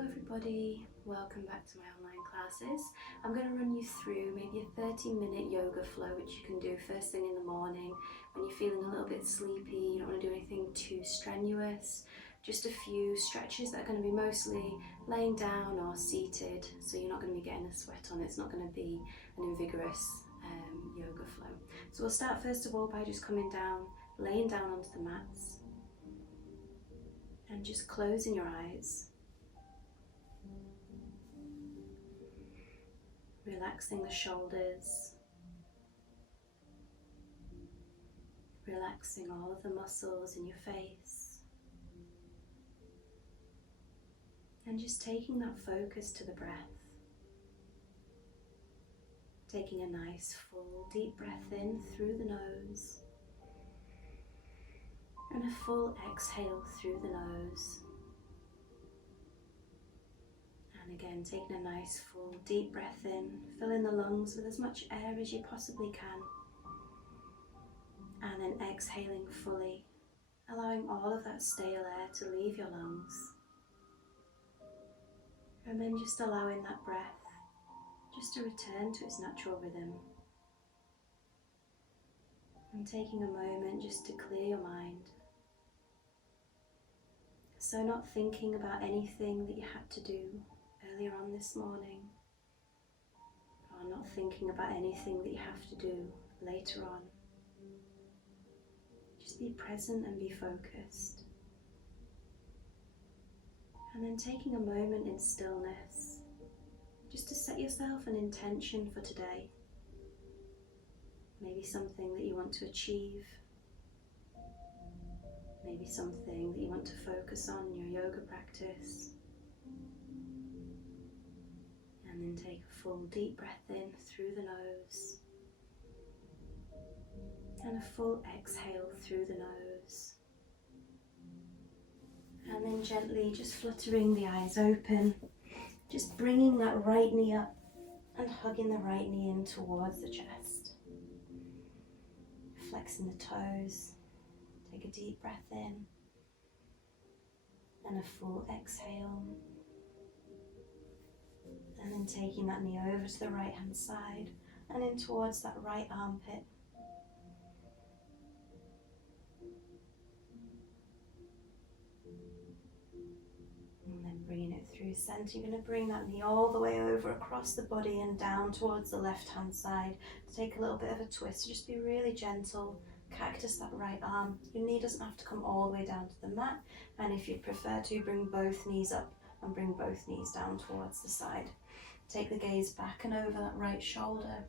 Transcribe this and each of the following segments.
Hello everybody, welcome back to my online classes. I'm going to run you through maybe a 30-minute yoga flow which you can do first thing in the morning when you're feeling a little bit sleepy, you don't want to do anything too strenuous. Just a few stretches that are going to be mostly laying down or seated, so you're not going to be getting a sweat on. It's not going to be an invigorous yoga flow. So we'll start first of all by just coming down, laying down onto the mats and just closing your eyes. Relaxing the shoulders, relaxing all of the muscles in your face, and just taking that focus to the breath. Taking a nice full deep breath in through the nose and a full exhale through the nose. And again, taking a nice full deep breath in, filling the lungs with as much air as you possibly can. And then exhaling fully, allowing all of that stale air to leave your lungs. And then just allowing that breath just to return to its natural rhythm. And taking a moment just to clear your mind. So not thinking about anything that you had to do earlier on this morning, or not thinking about anything that you have to do later on. Just be present and be focused. And then taking a moment in stillness, just to set yourself an intention for today. Maybe something that you want to achieve. Maybe something that you want to focus on in your yoga practice. And then take a full deep breath in through the nose. And a full exhale through the nose. And then gently just fluttering the eyes open. Just bringing that right knee up and hugging the right knee in towards the chest. Flexing the toes. Take a deep breath in. And a full exhale. And then taking that knee over to the right hand side and in towards that right armpit. And then bringing it through center. You're going to bring that knee all the way over across the body and down towards the left hand side. Take a little bit of a twist. Just be really gentle. Cactus that right arm. Your knee doesn't have to come all the way down to the mat. And if you prefer to, bring both knees up and bring both knees down towards the side. Take the gaze back and over that right shoulder.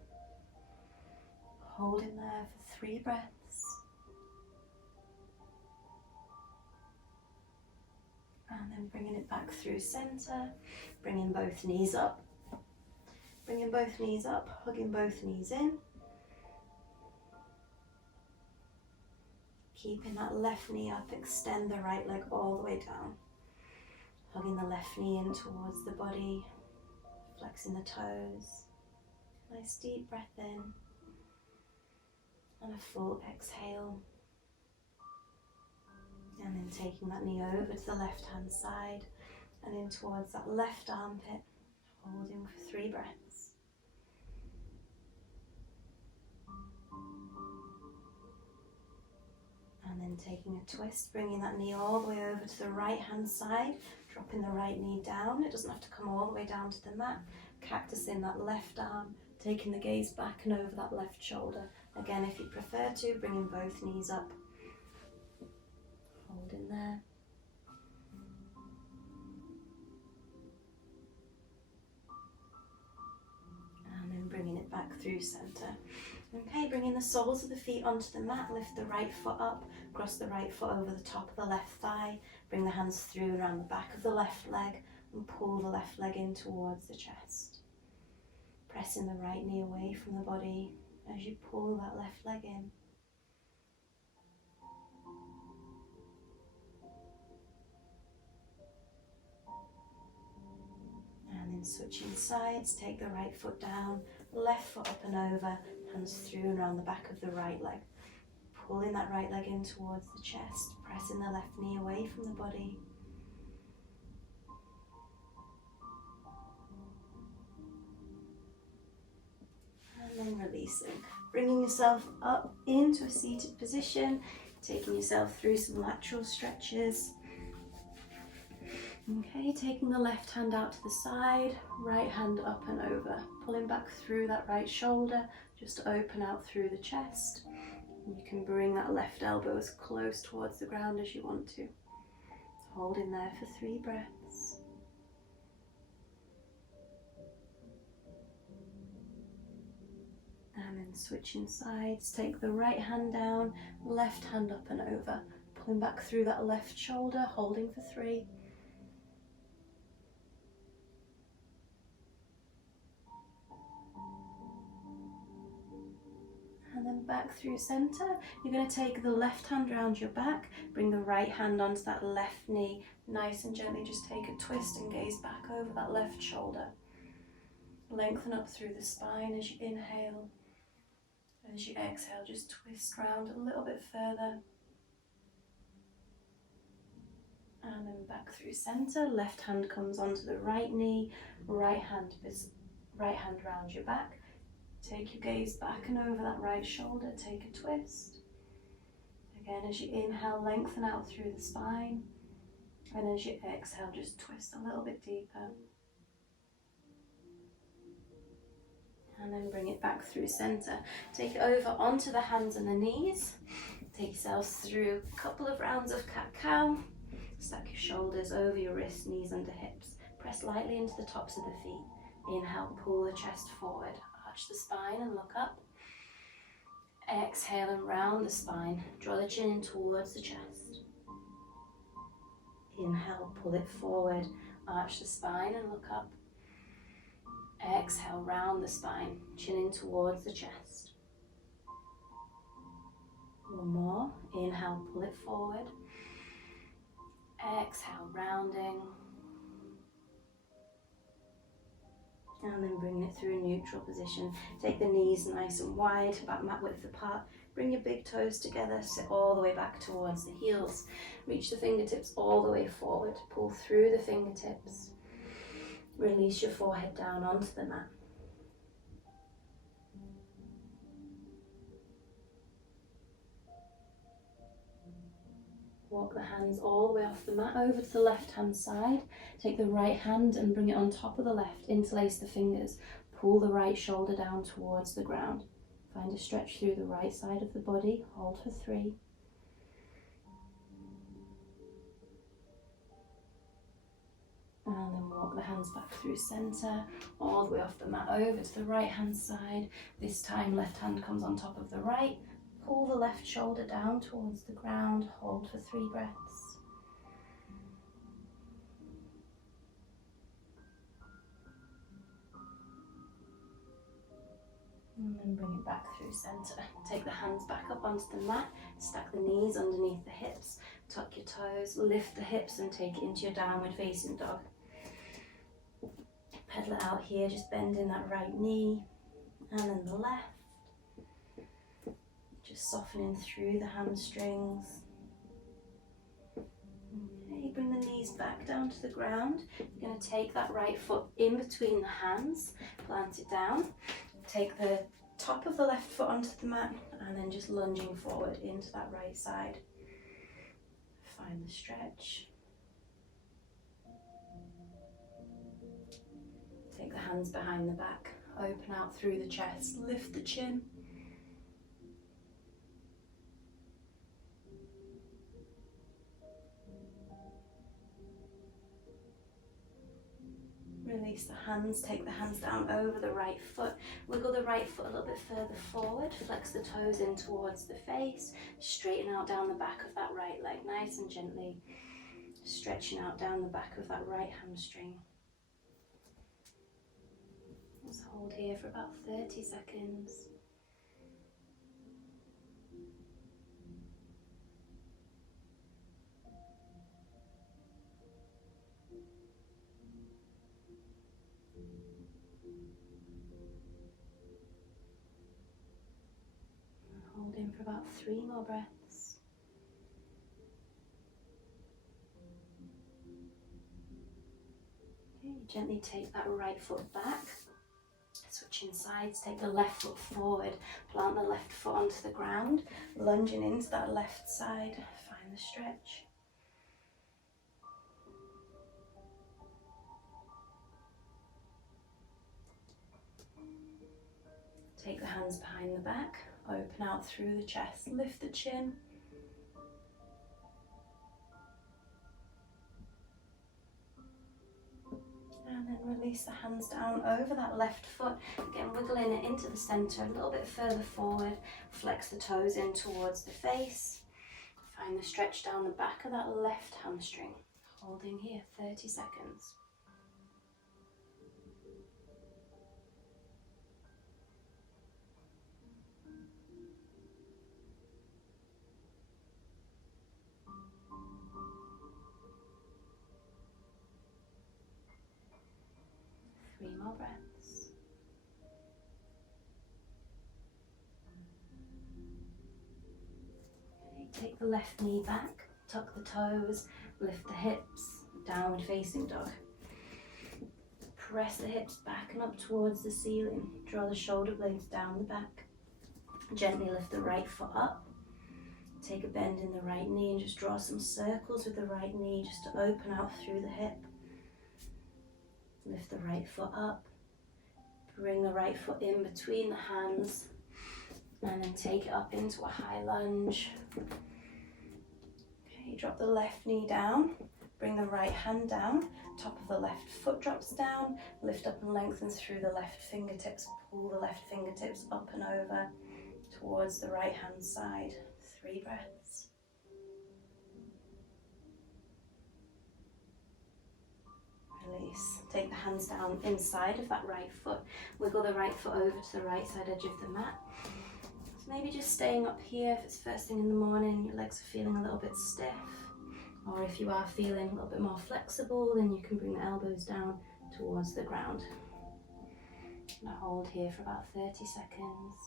Hold in there for 3 breaths. And then bringing it back through center. Bringing both knees up. Bringing both knees up, hugging both knees in. Keeping that left knee up, extend the right leg all the way down. Hugging the left knee in towards the body. Flexing the toes. Nice deep breath in. And a full exhale. And then taking that knee over to the left hand side and in towards that left armpit. Holding for 3 breaths. And then taking a twist, bringing that knee all the way over to the right hand side. Dropping the right knee down. It doesn't have to come all the way down to the mat. Cactus in that left arm. Taking the gaze back and over that left shoulder. Again, if you prefer to, bringing both knees up. Hold in there. And then bringing it back through center. Okay, bringing the soles of the feet onto the mat. Lift the right foot up. Cross the right foot over the top of the left thigh. Bring the hands through around the back of the left leg and pull the left leg in towards the chest. Pressing the right knee away from the body as you pull that left leg in. And then switching sides, take the right foot down, left foot up and over, hands through and around the back of the right leg. Pulling that right leg in towards the chest, pressing the left knee away from the body. releasing. Bringing yourself up into a seated position, taking yourself through some lateral stretches. Okay, taking the left hand out to the side, right hand up and over, pulling back through that right shoulder, just to open out through the chest. You can bring that left elbow as close towards the ground as you want to. Hold in there for 3 breaths. And then switching sides, take the right hand down, left hand up and over, pulling back through that left shoulder, holding for 3. And then back through center. You're going to take the left hand round your back, bring the right hand onto that left knee, nice and gently just take a twist and gaze back over that left shoulder. Lengthen up through the spine as you inhale. As you exhale, just twist round a little bit further. And then back through center. Left hand comes onto the right knee, right hand round your back. Take your gaze back and over that right shoulder, take a twist. Again, as you inhale, lengthen out through the spine. And as you exhale, just twist a little bit deeper. And then bring it back through center. Take it over onto the hands and the knees. Take yourselves through a couple of rounds of cat-cow. Stack your shoulders over your wrists, knees under hips. Press lightly into the tops of the feet. Inhale, pull the chest forward. Arch the spine and look up. Exhale and round the spine. Draw the chin in towards the chest. Inhale, pull it forward. Arch the spine and look up. Exhale, round the spine. Chin in towards the chest. One more. Inhale, pull it forward. Exhale, rounding. And then bringing it through a neutral position. Take the knees nice and wide, back mat width apart. Bring your big toes together, sit all the way back towards the heels. Reach the fingertips all the way forward. Pull through the fingertips. Release your forehead down onto the mat. Walk the hands all the way off the mat over to the left hand side. Take the right hand and bring it on top of the left. Interlace the fingers. Pull the right shoulder down towards the ground. Find a stretch through the right side of the body. Hold for 3. And then walk the hands back through center, all the way off the mat over to the right hand side. This time left hand comes on top of the right. Pull the left shoulder down towards the ground. Hold for 3 breaths. And then bring it back through center. Take the hands back up onto the mat. Stack the knees underneath the hips. Tuck your toes. Lift the hips and take it into your downward facing dog. Pedal it out here. Just bending that right knee. And then the left. Just softening through the hamstrings. Okay, bring the knees back down to the ground. You're going to take that right foot in between the hands. Plant it down. Take the top of the left foot onto the mat and then just lunging forward into that right side. Find the stretch. Take the hands behind the back. Open out through the chest. Lift the chin. Release the hands, take the hands down over the right foot. Wiggle the right foot a little bit further forward. Flex the toes in towards the face. Straighten out down the back of that right leg, nice and gently. Stretching out down the back of that right hamstring. Let's hold here for about 30 seconds. Hold in for about 3 more breaths. Okay, gently take that right foot back. Switch switching sides. Take the left foot forward, plant the left foot onto the ground, lunging into that left side, find the stretch. Take the hands behind the back, open out through the chest, lift the chin. And then release the hands down over that left foot. Again, wiggling it into the center, a little bit further forward. Flex the toes in towards the face. Find the stretch down the back of that left hamstring. Holding here, 30 seconds. Three more breaths. Okay, take the left knee back, tuck the toes, lift the hips, downward facing dog. Press the hips back and up towards the ceiling. Draw the shoulder blades down the back. Gently lift the right foot up. Take a bend in the right knee and just draw some circles with the right knee just to open out through the hip. Lift the right foot up. Bring the right foot in between the hands and then take it up into a high lunge. Okay, drop the left knee down. Bring the right hand down. Top of the left foot drops down. Lift up and lengthen through the left fingertips. Pull the left fingertips up and over towards the right hand side. 3 breaths. Release. Take the hands down inside of that right foot. Wiggle the right foot over to the right side edge of the mat. So maybe just staying up here if it's first thing in the morning, your legs are feeling a little bit stiff. Or if you are feeling a little bit more flexible, then you can bring the elbows down towards the ground. And hold here for about 30 seconds.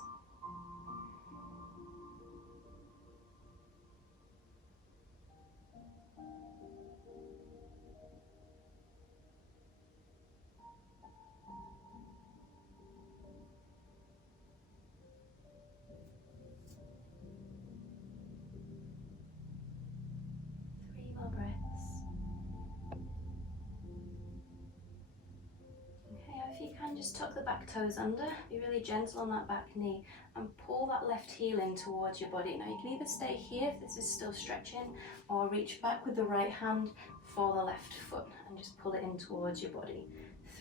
Just tuck the back toes under, be really gentle on that back knee and pull that left heel in towards your body. Now you can either stay here if this is still stretching or reach back with the right hand for the left foot and just pull it in towards your body.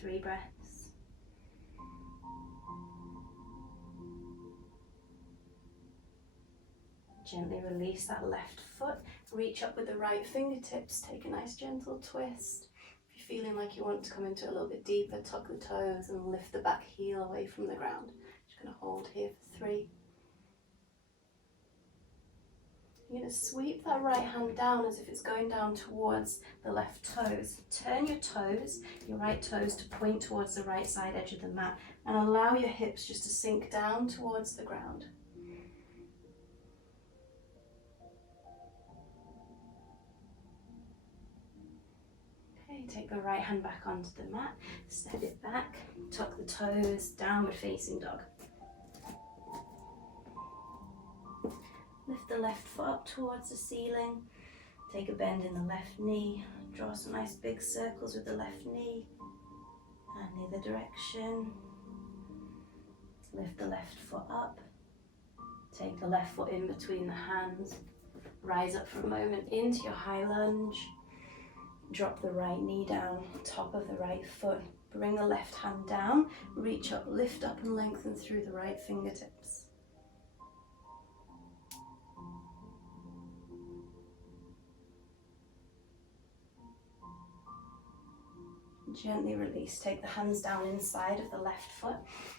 3 breaths. Gently release that left foot, reach up with the right fingertips, take a nice gentle twist. Feeling like you want to come into it a little bit deeper, tuck the toes and lift the back heel away from the ground. Just going to hold here for 3. You're going to sweep that right hand down as if it's going down towards the left toes. Turn your toes, your right toes, to point towards the right side edge of the mat and allow your hips just to sink down towards the ground. Take the right hand back onto the mat, step it back, tuck the toes, downward facing dog. Lift the left foot up towards the ceiling, take a bend in the left knee, draw some nice big circles with the left knee, and the other direction. Lift the left foot up, take the left foot in between the hands, rise up for a moment into your high lunge. Drop the right knee down, top of the right foot. Bring the left hand down, reach up, lift up and lengthen through the right fingertips. Gently release. Take the hands down inside of the left foot.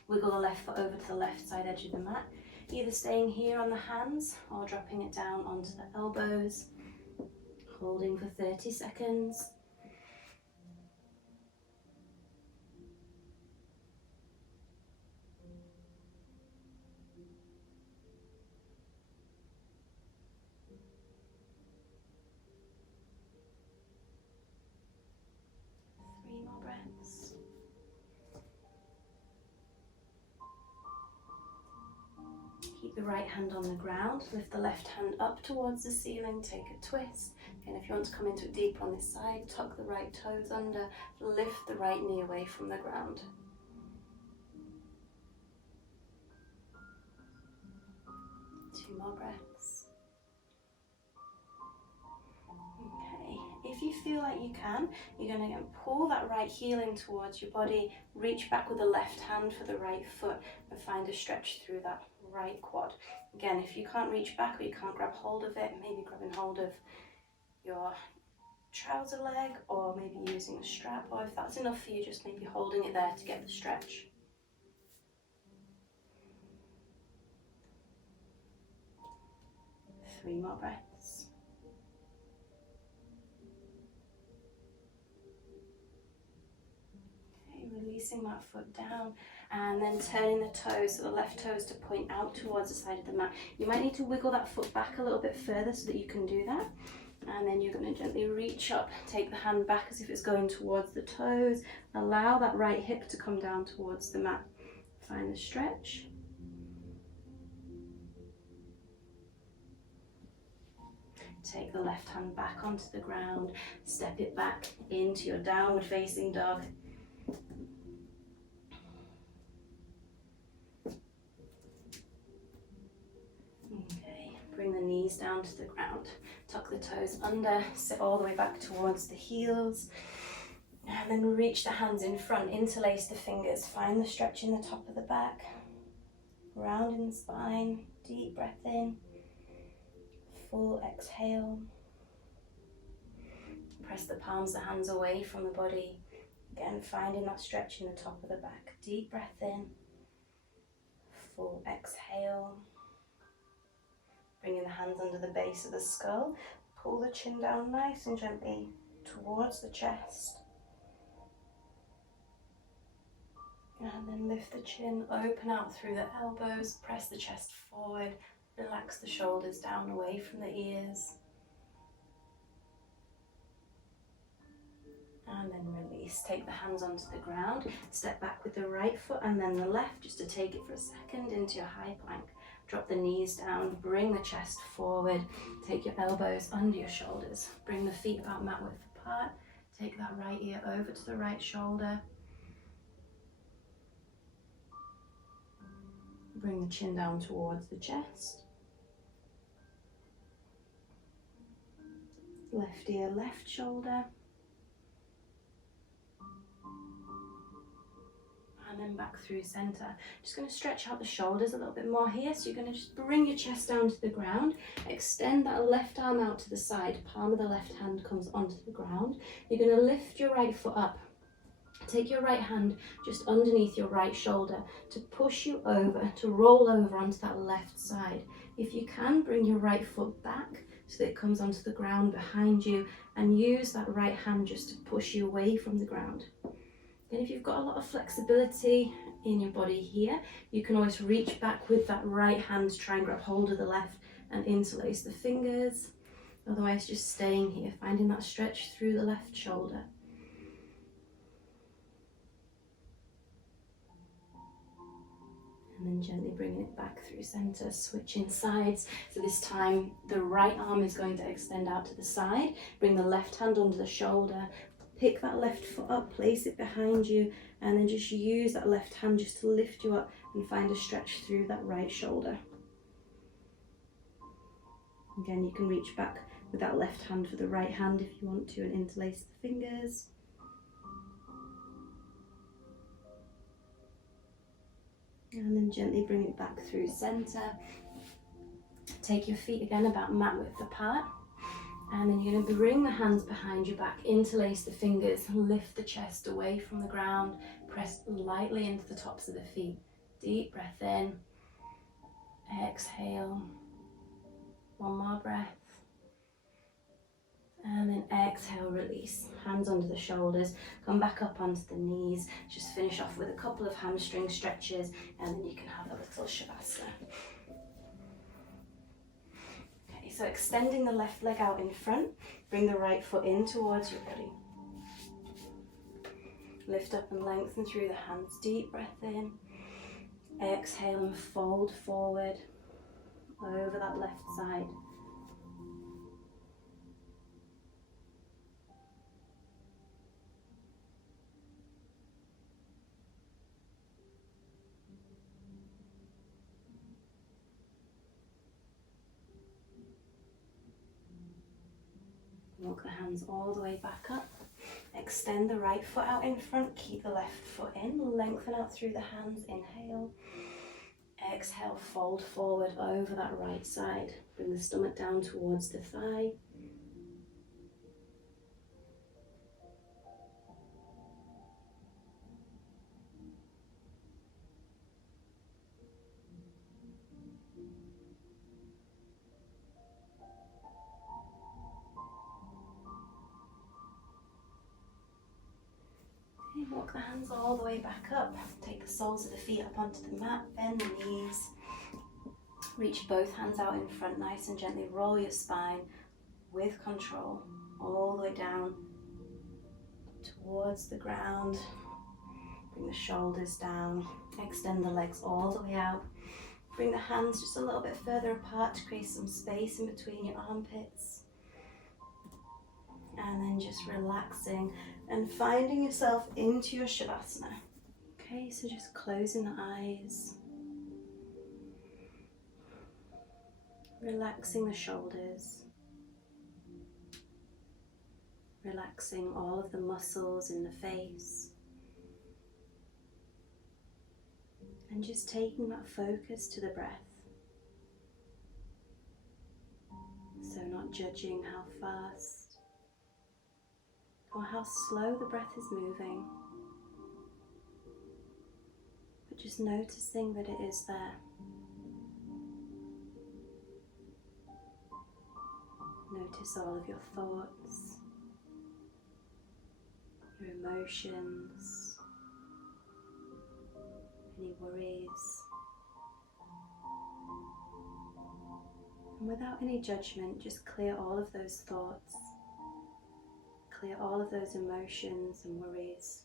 Wiggle the left foot over to the left side edge of the mat. Either staying here on the hands or dropping it down onto the elbows. Holding for 30 seconds. Three more breaths. Keep the right hand on the ground, lift the left hand up towards the ceiling, take a twist. And if you want to come into it deeper on this side, tuck the right toes under, lift the right knee away from the ground. 2 more breaths. Okay, if you feel like you can, you're going to pull that right heel in towards your body, reach back with the left hand for the right foot and find a stretch through that right quad. Again, if you can't reach back or you can't grab hold of it, maybe grabbing hold of your trouser leg or maybe using a strap, or if that's enough for you, just maybe holding it there to get the stretch. 3 more breaths. Okay, releasing that foot down and then turning the toes, so the left toes to point out towards the side of the mat. You might need to wiggle that foot back a little bit further so that you can do that. And then you're going to gently reach up, take the hand back as if it's going towards the toes. Allow that right hip to come down towards the mat. Find the stretch. Take the left hand back onto the ground, step it back into your downward facing dog. Okay, bring the knees down to the ground, tuck the toes under, sit all the way back towards the heels, and then reach the hands in front, interlace the fingers, find the stretch in the top of the back, rounding the spine, deep breath in. Full exhale. Press the palms of the hands away from the body. Again, finding that stretch in the top of the back. Deep breath in. Full exhale. Bringing the hands under the base of the skull. Pull the chin down nice and gently towards the chest. And then lift the chin, open out through the elbows, press the chest forward. Relax the shoulders down away from the ears. And then release. Take the hands onto the ground. Step back with the right foot and then the left, just to take it for a second into your high plank. Drop the knees down, bring the chest forward. Take your elbows under your shoulders. Bring the feet about mat width apart. Take that right ear over to the right shoulder. Bring the chin down towards the chest. Left ear, left shoulder. And then back through center. Just going to stretch out the shoulders a little bit more here. So you're going to just bring your chest down to the ground. Extend that left arm out to the side. Palm of the left hand comes onto the ground. You're going to lift your right foot up. Take your right hand just underneath your right shoulder to push you over, to roll over onto that left side. If you can, bring your right foot back so that it comes onto the ground behind you, and use that right hand just to push you away from the ground. And if you've got a lot of flexibility in your body here, you can always reach back with that right hand to try and grab hold of the left and interlace the fingers. Otherwise, just staying here, finding that stretch through the left shoulder. And then gently bringing it back through center, switching sides. So this time the right arm is going to extend out to the side. Bring the left hand under the shoulder. Pick that left foot up, place it behind you, and then just use that left hand just to lift you up and find a stretch through that right shoulder. Again, you can reach back with that left hand for the right hand if you want to and interlace the fingers. And then gently bring it back through center. Take your feet again about mat width apart. And then you're going to bring the hands behind your back, interlace the fingers, lift the chest away from the ground, press lightly into the tops of the feet. Deep breath in, exhale, one more breath. And then exhale, release. Hands under the shoulders, come back up onto the knees. Just finish off with a couple of hamstring stretches and then you can have a little shavasana. Okay, so extending the left leg out in front, bring the right foot in towards your body. Lift up and lengthen through the hands. Deep breath in. Exhale and fold forward. over that left side. Walk the hands all the way back up. Extend the right foot out in front, keep the left foot in, lengthen out through the hands, inhale. Exhale, fold forward over that right side. Bring the stomach down towards the thigh. Walk the hands all the way back up. Take the soles of the feet up onto the mat, bend the knees. Reach both hands out in front, nice and gently roll your spine with control all the way down towards the ground. Bring the shoulders down, extend the legs all the way out. Bring the hands just a little bit further apart to create some space in between your armpits. And then just relaxing and finding yourself into your Shavasana. Okay, so just closing the eyes. Relaxing the shoulders. Relaxing all of the muscles in the face. And just taking that focus to the breath. So not judging how fast or how slow the breath is moving, but just noticing that it is there. Notice all of your thoughts, your emotions, any worries. And without any judgment, just clear all of those thoughts. Clear all of those emotions and worries.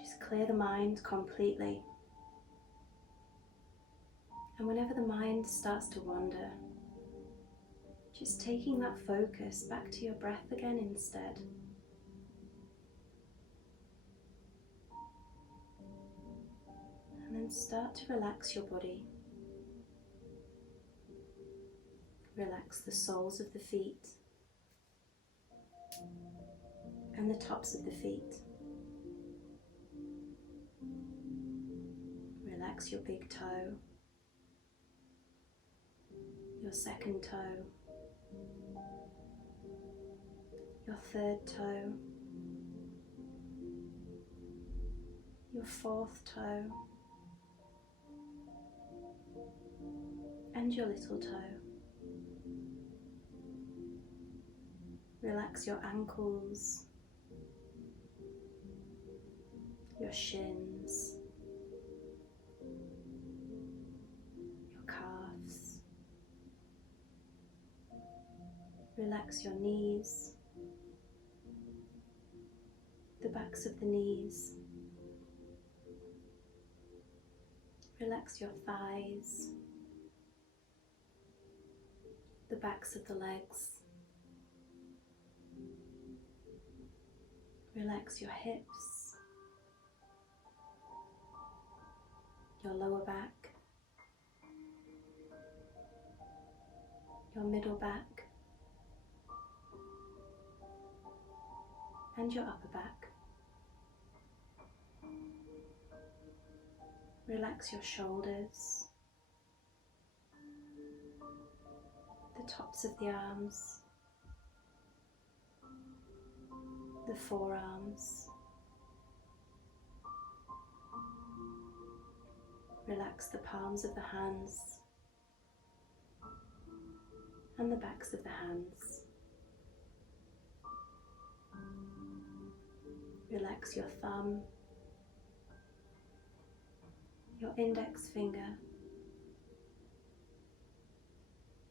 Just clear the mind completely. And whenever the mind starts to wander, just taking that focus back to your breath again instead. And then start to relax your body. Relax the soles of the feet and the tops of the feet. Relax your big toe, your second toe, your third toe, your fourth toe, and your little toe. Relax your ankles, your shins, your calves. Relax your knees, the backs of the knees. Relax your thighs, the backs of the legs. Relax your hips, your lower back, your middle back, and your upper back. Relax your shoulders, the tops of the arms, the forearms. Relax the palms of the hands and the backs of the hands. Relax your thumb, your index finger,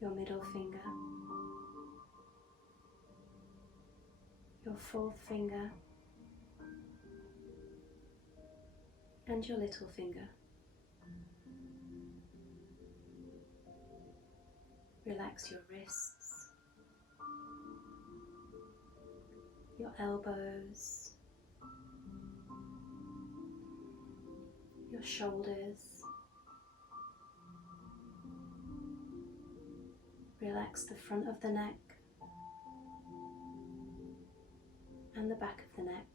your middle finger, your fourth finger, and your little finger. Relax your wrists, your elbows, your shoulders. Relax the front of the neck and the back of the neck.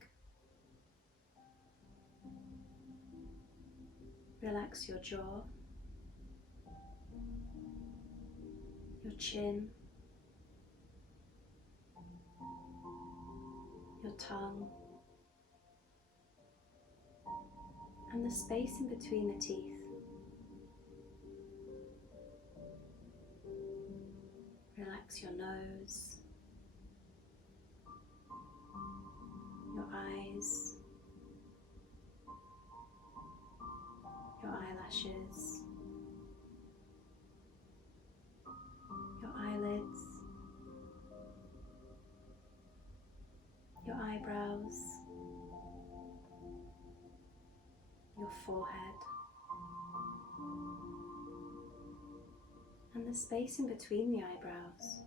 Relax your jaw, your chin, your tongue, and the space in between the teeth. Relax your nose, your eyes, your eyelashes, your eyelids, your eyebrows, your forehead, and the space in between the eyebrows.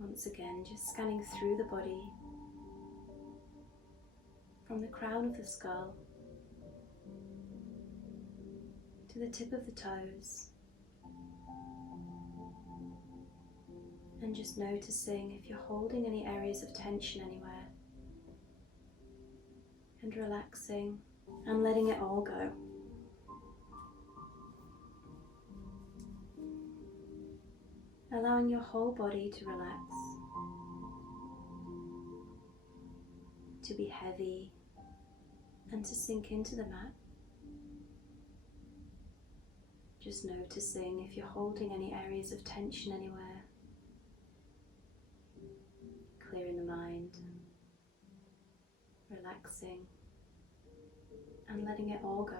Once again, just scanning through the body, from the crown of the skull to the tip of the toes, and just noticing if you're holding any areas of tension anywhere, and relaxing and letting it all go. Allowing your whole body to relax, to be heavy, and to sink into the mat. Just noticing if you're holding any areas of tension anywhere. Clearing the mind, relaxing, and letting it all go.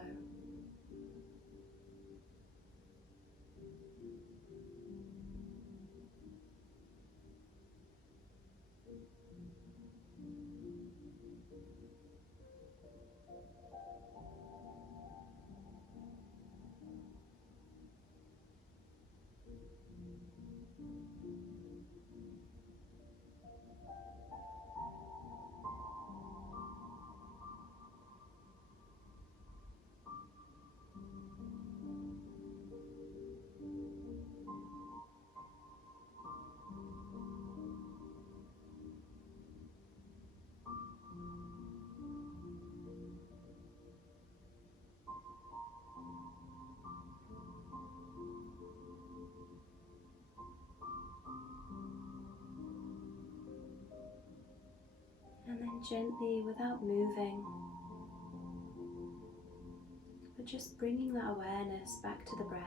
And then gently, without moving, but just bringing that awareness back to the breath.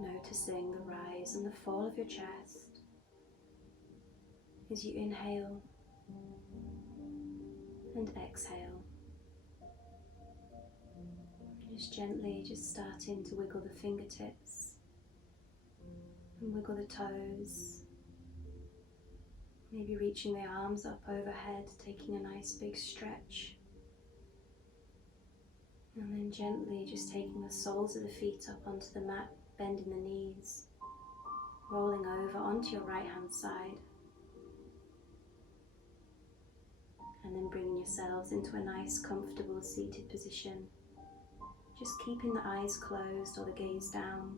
Noticing the rise and the fall of your chest as you inhale and exhale. Just gently, just starting to wiggle the fingertips and wiggle the toes. Maybe reaching the arms up overhead, taking a nice big stretch. And then gently just taking the soles of the feet up onto the mat, bending the knees, rolling over onto your right hand side. And then bringing yourselves into a nice comfortable seated position. Just keeping the eyes closed or the gaze down.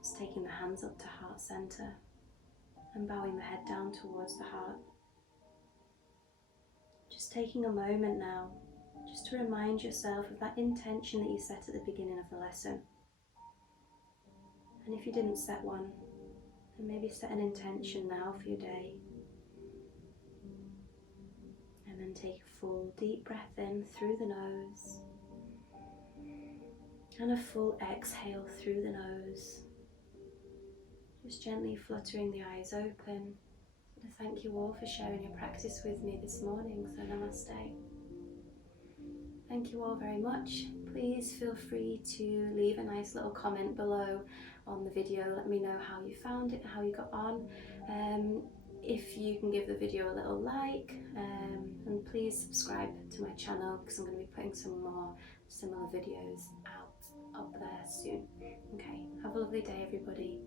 Just taking the hands up to heart center. And bowing the head down towards the heart. Just taking a moment now, just to remind yourself of that intention that you set at the beginning of the lesson. And if you didn't set one, then maybe set an intention now for your day. And then take a full deep breath in through the nose. And a full exhale through the nose. Just gently fluttering the eyes open. And thank you all for sharing your practice with me this morning, so namaste. Thank you all very much. Please feel free to leave a nice little comment below on the video. Let me know how you found it, how you got on. if you can give the video a little like, and please subscribe to my channel because I'm going to be putting some more similar videos out up there soon. Okay, have a lovely day everybody.